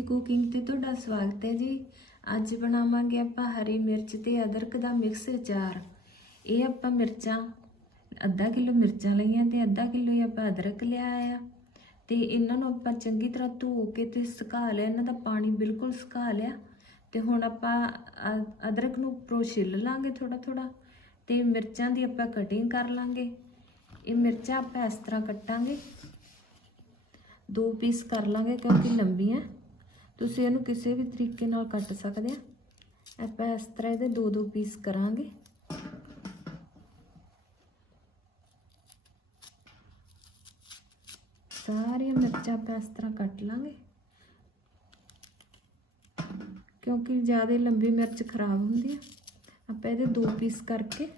ਦੀ cooking ਤੇ ਤੁਹਾਡਾ ਸਵਾਗਤ ਹੈ ਜੀ। ਅੱਜ ਬਣਾਵਾਂਗੇ ਆਪਾਂ ਹਰੀ ਮਿਰਚ ਤੇ ਅਦਰਕ ਦਾ ਮਿਕਸ ਅਚਾਰ। ਇਹ ਆਪਾਂ ਮਿਰਚਾਂ, ਅੱਧਾ ਕਿਲੋ ਮਿਰਚਾਂ ਲਈਆਂ ਤੇ ਅੱਧਾ ਕਿਲੋ ਹੀ ਆਪਾਂ ਅਦਰਕ ਲਿਆ ਆ। ਤੇ ਇਹਨਾਂ ਨੂੰ ਆਪਾਂ ਚੰਗੀ ਤਰ੍ਹਾਂ ਧੋ ਕੇ ਤੇ ਸੁਕਾ ਲਿਆ, ਇਹਨਾਂ ਦਾ ਪਾਣੀ ਬਿਲਕੁਲ ਸੁਕਾ ਲਿਆ। ਤੇ ਹੁਣ ਆਪਾਂ ਅਦਰਕ ਨੂੰ ਉੱਪਰੋਂ ਛਿੱਲ ਲਾਂਗੇ ਥੋੜਾ ਥੋੜਾ ਤੇ ਮਿਰਚਾਂ ਦੀ ਆਪਾਂ ਕਟਿੰਗ ਕਰ ਲਾਂਗੇ। ਇਹ ਮਿਰਚਾਂ ਆਪਾਂ ਇਸ ਤਰ੍ਹਾਂ ਕੱਟਾਂਗੇ। ਦੋ ਪੀਸ ਕਰ ਲਾਂਗੇ ਕਿਉਂਕਿ ਲੰਬੀਆਂ। ਤੁਸੀਂ ਇਹਨੂੰ ਕਿਸੇ ਵੀ ਤਰੀਕੇ ਨਾਲ ਕੱਟ ਸਕਦੇ ਆ। ਆਪਾਂ ਇਸ ਤਰ੍ਹਾਂ ਇਹਦੇ ਦੋ ਦੋ ਪੀਸ ਕਰਾਂਗੇ। ਸਾਰੀਆਂ ਮਿਰਚਾਂ ਆਪਾਂ ਇਸ ਤਰ੍ਹਾਂ ਕੱਟ ਲਾਂਗੇ। ਕਿਉਂਕਿ ਜ਼ਿਆਦਾ ਲੰਬੀ ਮਿਰਚ ਖਰਾਬ ਹੁੰਦੀ ਆ। ਆਪਾਂ ਇਹਦੇ ਦੋ ਪੀਸ ਕਰਕੇ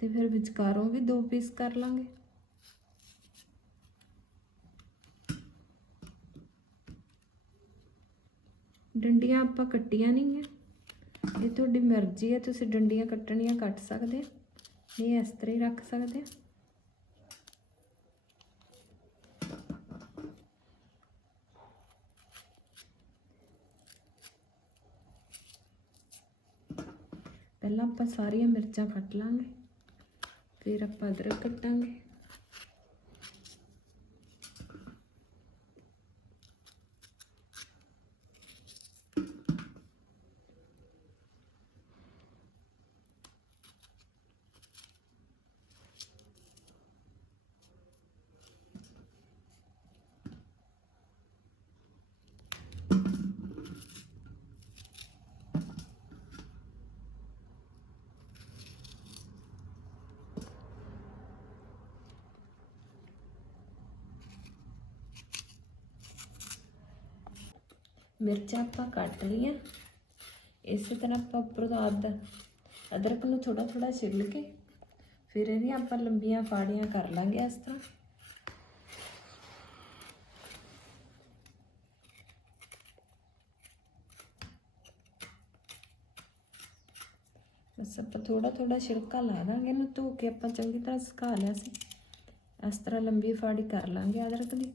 ਤੇ ਫਿਰ ਵਿਚਕਾਰੋਂ ਵੀ ਦੋ ਪੀਸ ਕਰ ਲਾਂਗੇ। ਡੰਡੀਆਂ ਆਪਾਂ ਕੱਟੀਆਂ ਨਹੀਂ ਹੈ ਇਹ ਤੁਹਾਡੀ ਮਰਜ਼ੀ ਹੈ ਤੁਸੀਂ ਡੰਡੀਆਂ ਕੱਟਣੀਆਂ ਕੱਟ ਸਕਦੇ ਨਹੀਂ, ਇਸ ਤਰ੍ਹਾਂ ਹੀ ਰੱਖ ਸਕਦੇ ਪਹਿਲਾਂ ਆਪਾਂ ਸਾਰੀਆਂ ਮਿਰਚਾਂ ਕੱਟ ਲਾਂਗੇ, ਫਿਰ ਆਪਾਂ ਅਦਰਕ ਕੱਟਾਂਗੇ। ਮਿਰਚਾਂ ਆਪਾਂ ਕੱਟ ਲਈਆਂ। ਇਸੇ ਤਰ੍ਹਾਂ ਆਪਾਂ ਉੱਪਰੋਂ ਦਾ ਅੱਧ ਅਦਰਕ ਨੂੰ ਥੋੜਾ ਥੋੜਾ ਛਿੱਲ ਕੇ ਫਿਰ ਇਹਦੀਆਂ ਆਪਾਂ ਲੰਬੀਆਂ ਫਾੜੀਆਂ ਕਰ ਲਾਂਗੇ ਇਸ ਤਰ੍ਹਾਂ। ਬਸ ਆਪਾਂ ਥੋੜਾ ਥੋੜਾ ਛਿਲਕਾ ਲਾ ਦਾਂਗੇ ਇਹਨੂੰ ਧੋ ਕੇ ਆਪਾਂ ਚੰਗੀ ਤਰ੍ਹਾਂ ਸੁਕਾ ਲਿਆ ਸੀ। ਇਸ ਤਰ੍ਹਾਂ ਲੰਬੀ ਫਾੜੀ ਕਰ ਲਾਂਗੇ ਅਦਰਕ ਦੀ।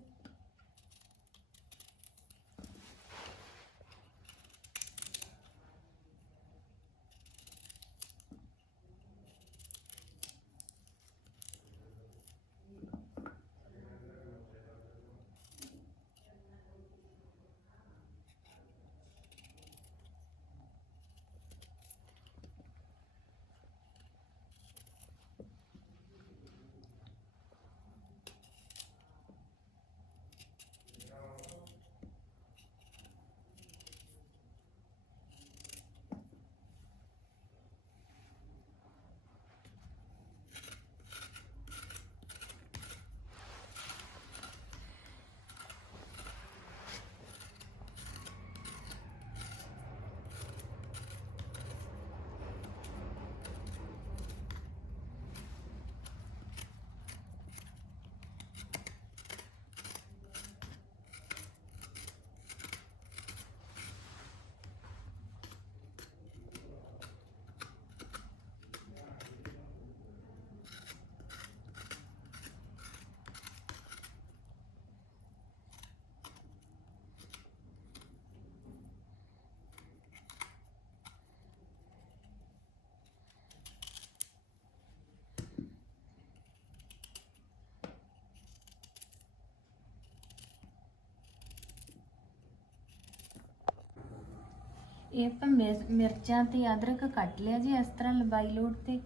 ਇਹ ਆਪਾਂ ਮਿਰ- ਮਿਰਚਾਂ ਤੇ ਅਦਰਕ ਕੱਟ ਲਿਆ ਜੀ, ਇਸ ਤਰ੍ਹਾਂ ਲੰਬਾਈ ਲੋੜ ਤੇ।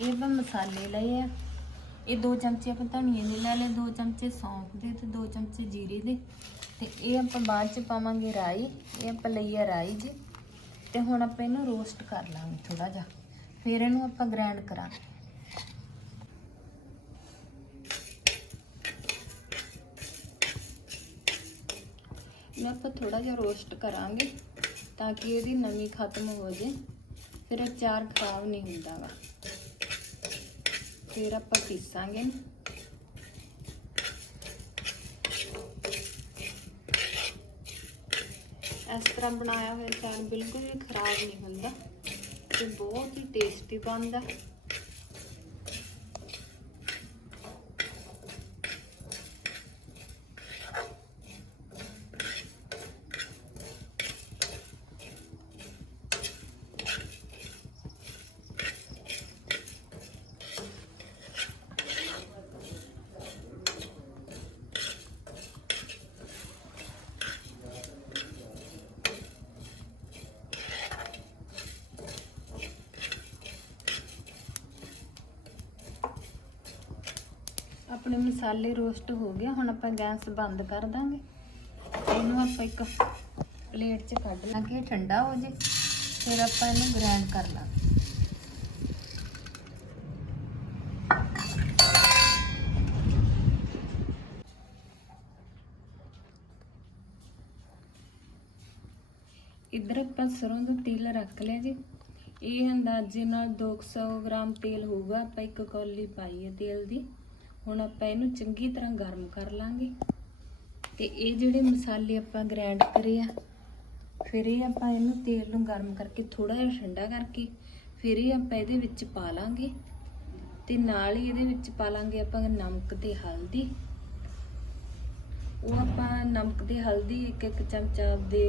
ਇਹ ਆਪਾਂ ਮਸਾਲੇ ਲਏ ਆ। ਇਹ ਦੋ ਚਮਚੇ ਆਪਾਂ ਧਨੀਏ ਦੇ ਲੈ ਲਏ ਦੋ ਚਮਚੇ ਸੌਂਫ ਦੇ ਤੇ ਦੋ ਚਮਚੇ ਜੀਰੇ ਦੇ। ਤੇ ਇਹ ਆਪਾਂ ਬਾਅਦ ਚ ਪਾਵਾਂਗੇ ਰਾਈ, ਇਹ ਆਪਾਂ ਲਈ ਆ ਰਾਈ ਜੀ। ਤੇ ਹੁਣ ਆਪਾਂ ਇਹਨੂੰ ਰੋਸਟ ਕਰ ਲਾਂਗੇ ਥੋੜਾ ਜਿਹਾ। ਫਿਰ ਇਹਨੂੰ ਆਪਾਂ ਗ੍ਰਾਈਂਡ ਕਰਾਂਗੇ। ਇਹਨੂੰ ਆਪਾਂ ਥੋੜਾ ਜਿਹਾ ਰੋਸਟ ਕਰਾਂਗੇ। ਤਾਂ ਕਿ ਇਹਦੀ ਨਮੀ ਖਤਮ ਹੋ ਜੇ, ਫਿਰ ਅਚਾਰ ਖਰਾਬ ਨਹੀਂ ਹੁੰਦਾ ਹੁੰਦਾਗਾ ਫਿਰ ਆਪਾਂ ਪੀਸਾਂਗੇ ਇਹਨੂੰ। ਇਸ ਤਰ੍ਹਾਂ ਬਣਾਇਆ ਹੋਇਆ ਚਾਰ ਬਿਲਕੁਲ ਵੀ ਖਰਾਬ ਨਹੀਂ ਹੁੰਦਾ, ਤੇ ਬਹੁਤ ਹੀ ਟੇਸਟੀ ਬਣਦਾ ਆਪਣੇ ਮਸਾਲੇ ਰੋਸਟ ਹੋ ਗਿਆ, ਹੁਣ ਆਪਾਂ ਗੈਸ ਬੰਦ ਕਰ ਦਾਂਗੇ। ਇਹਨੂੰ ਆਪਾਂ ਇੱਕ ਪਲੇਟ 'ਚ ਕੱਢ ਲਾਂਗੇ ਠੰਡਾ ਹੋ ਜੇ, ਫਿਰ ਆਪਾਂ ਇਹਨੂੰ ਗ੍ਰਾਈਂਡ ਕਰ ਲਾਂਗੇ। ਇੱਧਰ ਆਪਾਂ ਸਰੋਂ ਦਾ ਤੇਲ ਰੱਖ ਲਿਆ ਜੀ। ਇਹ ਅੰਦਾਜ਼ੇ ਨਾਲ 200 ਗ੍ਰਾਮ ਤੇਲ ਹੋਊਗਾ, ਆਪਾਂ ਇੱਕ ਕੌਲੀ ਪਾਈ ਹੈ ਤੇਲ ਦੀ। ਹੁਣ ਆਪਾਂ ਇਹਨੂੰ ਚੰਗੀ ਤਰ੍ਹਾਂ ਗਰਮ ਕਰ ਲਾਂਗੇ। ਤੇ ਇਹ ਜਿਹੜੇ ਮਸਾਲੇ ਆਪਾਂ ਗ੍ਰਾਈਂਡ ਕਰੇ ਆ, ਫਿਰ ਇਹ ਆਪਾਂ ਇਹਨੂੰ ਤੇਲ ਨੂੰ ਗਰਮ ਕਰਕੇ ਥੋੜਾ ਜਿਹਾ ਠੰਡਾ ਕਰਕੇ ਫਿਰ ਇਹ ਆਪਾਂ ਇਹਦੇ ਵਿੱਚ ਪਾ ਲਾਂਗੇ। ਤੇ ਨਾਲ ਹੀ ਇਹਦੇ ਵਿੱਚ ਪਾ ਲਾਂਗੇ ਆਪਾਂ ਨਮਕ ਤੇ ਹਲਦੀ। ਉਹ ਆਪਾਂ ਨਮਕ ਤੇ ਹਲਦੀ ਇੱਕ ਇੱਕ ਚਮਚਾ ਦੇ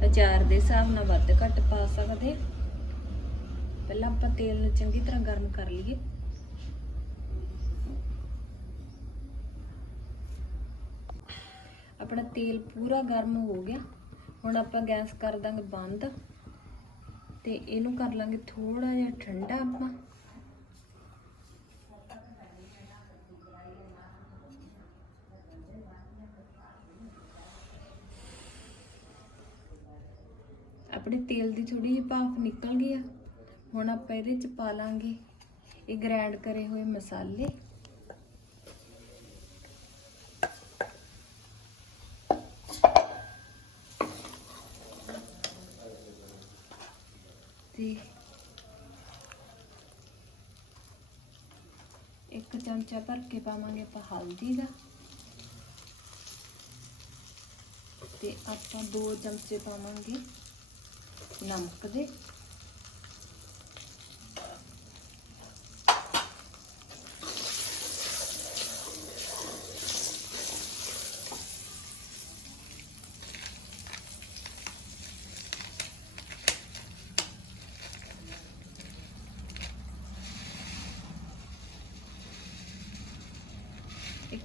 ਅਚਾਰ ਦੇ ਹਿਸਾਬ ਨਾਲ ਵੱਧ ਘੱਟ ਪਾ ਸਕਦੇ ਪਹਿਲਾਂ ਆਪਾਂ ਤੇਲ ਨੂੰ ਚੰਗੀ ਤਰ੍ਹਾਂ ਗਰਮ ਕਰ ਲਈਏ। ਆਪਣਾ ਤੇਲ ਪੂਰਾ ਗਰਮ ਹੋ ਗਿਆ। ਹੁਣ ਆਪਾਂ ਗੈਸ ਕਰ ਦਾਂਗੇ ਬੰਦ ਤੇ ਇਹਨੂੰ ਕਰ ਲਾਂਗੇ ਥੋੜਾ ਜਿਹਾ ਠੰਡਾ ਆਪਾਂ। ਆਪਣੇ ਤੇਲ ਦੀ ਥੋੜੀ ਜਿਹੀ ਭਾਫ ਨਿਕਲ ਗਈ ਆ। ਹੁਣ ਆਪਾਂ ਇਹਦੇ ਚ ਪਾ ਲਾਂਗੇ। ਇਹ ਗ੍ਰੈਂਡ ਕਰੇ ਹੋਏ ਮਸਾਲੇ। ਤੇ ਇੱਕ ਚਮਚਾ ਭਰ ਕੇ ਪਾਵਾਂਗੇ ਆਪਾਂ ਹਲਦੀ ਦਾ। ਤੇ ਆਪਾਂ ਦੋ ਚਮਚੇ ਪਾਵਾਂਗੇ ਨਮਕ ਦੇ।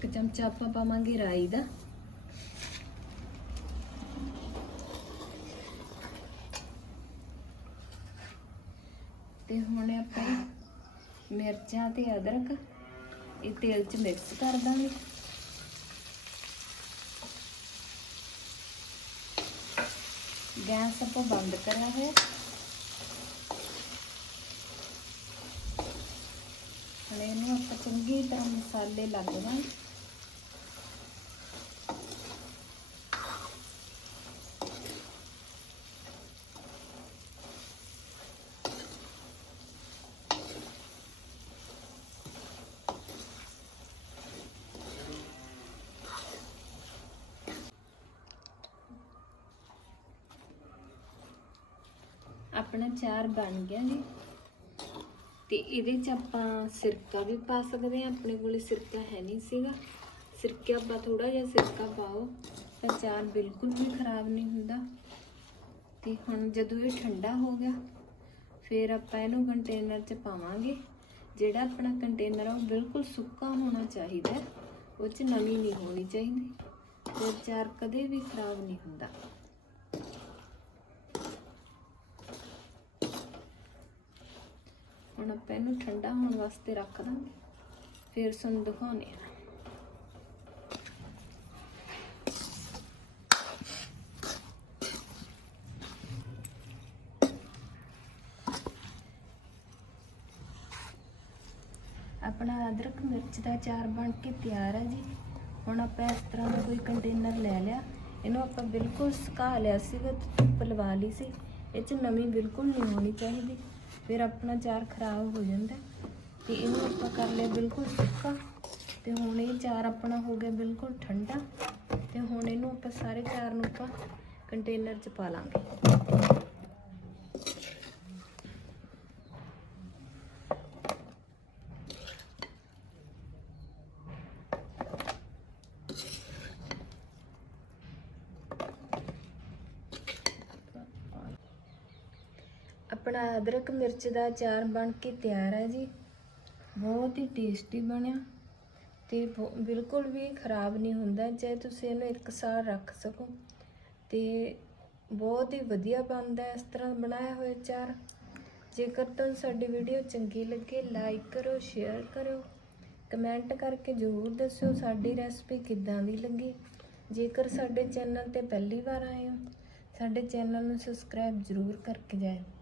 ਇੱਕ ਚਮਚਾ ਆਪਾਂ ਪਾਵਾਂਗੇ ਰਾਈ ਦਾ। ਤੇ ਹੁਣ ਆਪਾਂ ਮਿਰਚਾਂ ਤੇ ਅਦਰਕ, ਇਹ ਤੇਲ 'ਚ ਮਿਕਸ ਕਰ ਦਾਂਗੇ। ਗੈਸ ਆਪਾਂ ਬੰਦ ਕਰਿਆ ਹੋਇਆ। ਹੁਣ ਇਹਨੂੰ ਆਪਾਂ ਚੰਗੀ ਤਰ੍ਹਾਂ ਮਸਾਲੇ ਲੱਗ ਜਾਣ। ਆਪਣਾ ਚਾਰ ਬਣ ਗਿਆ ਜੀ। ਤੇ ਇਹਦੇ ਚ ਆਪਾਂ ਸਿਰਕਾ ਵੀ ਪਾ ਸਕਦੇ ਹਾਂ। ਆਪਣੇ ਕੋਲੇ ਸਿਰਕਾ ਹੈ ਨਹੀਂ ਸੀਗਾ। ਸਿਰਕਾ ਆਪਾਂ ਥੋੜਾ ਜਿਹਾ ਸਿਰਕਾ ਪਾਓ ਤਾਂ ਚਾਰ ਬਿਲਕੁਲ ਵੀ ਖਰਾਬ ਨਹੀਂ ਹੁੰਦਾ। ਤੇ ਹੁਣ ਜਦੋਂ ਇਹ ਠੰਡਾ ਹੋ ਗਿਆ, ਫਿਰ ਆਪਾਂ ਇਹਨੂੰ ਕੰਟੇਨਰ 'ਚ ਪਾਵਾਂਗੇ। ਜਿਹੜਾ ਆਪਣਾ ਕੰਟੇਨਰ ਆ, ਉਹ ਬਿਲਕੁਲ ਸੁੱਕਾ ਹੋਣਾ ਚਾਹੀਦਾ ਉਹ 'ਚ ਨਮੀ ਨਹੀਂ ਹੋਣੀ ਚਾਹੀਦੀ। ਤੇ ਚਾਰ ਕਦੇ ਵੀ ਖਰਾਬ ਨਹੀਂ ਹੁੰਦਾ। ਹੁਣ ਆਪਾਂ ਇਹਨੂੰ ਠੰਡਾ ਹੋਣ ਵਾਸਤੇ ਰੱਖ ਦਾਂਗੇ। ਫਿਰ ਤੁਹਾਨੂੰ ਦਿਖਾਉਣੇ ਆ ਆਪਣਾ ਅਦਰਕ ਮਿਰਚ ਦਾ ਅਚਾਰ ਬਣ ਕੇ ਤਿਆਰ ਹੈ ਜੀ। ਹੁਣ ਆਪਾਂ ਇਸ ਤਰ੍ਹਾਂ ਦਾ ਕੋਈ ਕੰਟੇਨਰ ਲੈ ਲਿਆ। ਇਹਨੂੰ ਆਪਾਂ ਬਿਲਕੁਲ ਸੁਕਾ ਲਿਆ ਸੀਗਾ ਧੁੱਪ ਲਵਾ ਲਈ ਸੀ। ਇਹ 'ਚ ਨਮੀ ਬਿਲਕੁਲ ਨਹੀਂ ਹੋਣੀ ਚਾਹੀਦੀ। ਫਿਰ ਆਪਣਾ ਚਾਰ ਖਰਾਬ ਹੋ ਜਾਂਦਾ ਤੇ ਇਹਨੂੰ ਆਪਾਂ ਕਰ ਲਿਆ ਬਿਲਕੁਲ ਸੁੱਕਾ। ਤੇ ਹੁਣ ਇਹ ਚਾਰ ਆਪਣਾ ਹੋ ਗਿਆ ਬਿਲਕੁਲ ਠੰਡਾ। ਤੇ ਹੁਣ ਇਹਨੂੰ ਆਪਾਂ ਸਾਰੇ ਚਾਰ ਨੂੰ ਆਪਾਂ ਕੰਟੇਨਰ 'ਚ ਪਾ ਲਾਂਗੇ। ਆਪਣਾ ਅਦਰਕ ਮਿਰਚ ਦਾ ਅਚਾਰ ਬਣ ਕੇ ਤਿਆਰ ਹੈ ਜੀ। ਬਹੁਤ ਹੀ ਟੇਸਟੀ ਬਣਿਆ ਤੇ ਬਿਲਕੁਲ ਵੀ ਖਰਾਬ ਨਹੀਂ ਹੁੰਦਾ ਜੇ ਤੁਸੀਂ ਇਹਨੂੰ ਇੱਕ ਸਾਲ ਰੱਖ ਸਕੋ। ਤੇ ਬਹੁਤ ਹੀ ਵਧੀਆ ਬਣਦਾ ਇਸ ਤਰ੍ਹਾਂ ਬਣਾਇਆ ਹੋਇਆ ਅਚਾਰ। ਜੇਕਰ ਤੁਹਾਨੂੰ ਸਾਡੀ ਵੀਡੀਓ ਚੰਗੀ ਲੱਗੇ ਲਾਈਕ ਕਰੋ ਸ਼ੇਅਰ ਕਰੋ। ਕਮੈਂਟ ਕਰਕੇ ਜ਼ਰੂਰ ਦੱਸਿਓ ਸਾਡੀ ਰੈਸਪੀ ਕਿੱਦਾਂ ਦੀ ਲੱਗੀ। ਜੇਕਰ ਸਾਡੇ ਚੈਨਲ ਤੇ ਪਹਿਲੀ ਵਾਰ ਆਏ ਹੋ, ਸਾਡੇ ਚੈਨਲ ਨੂੰ ਸਬਸਕ੍ਰਾਈਬ ਜ਼ਰੂਰ ਕਰਕੇ ਜਾਇਓ।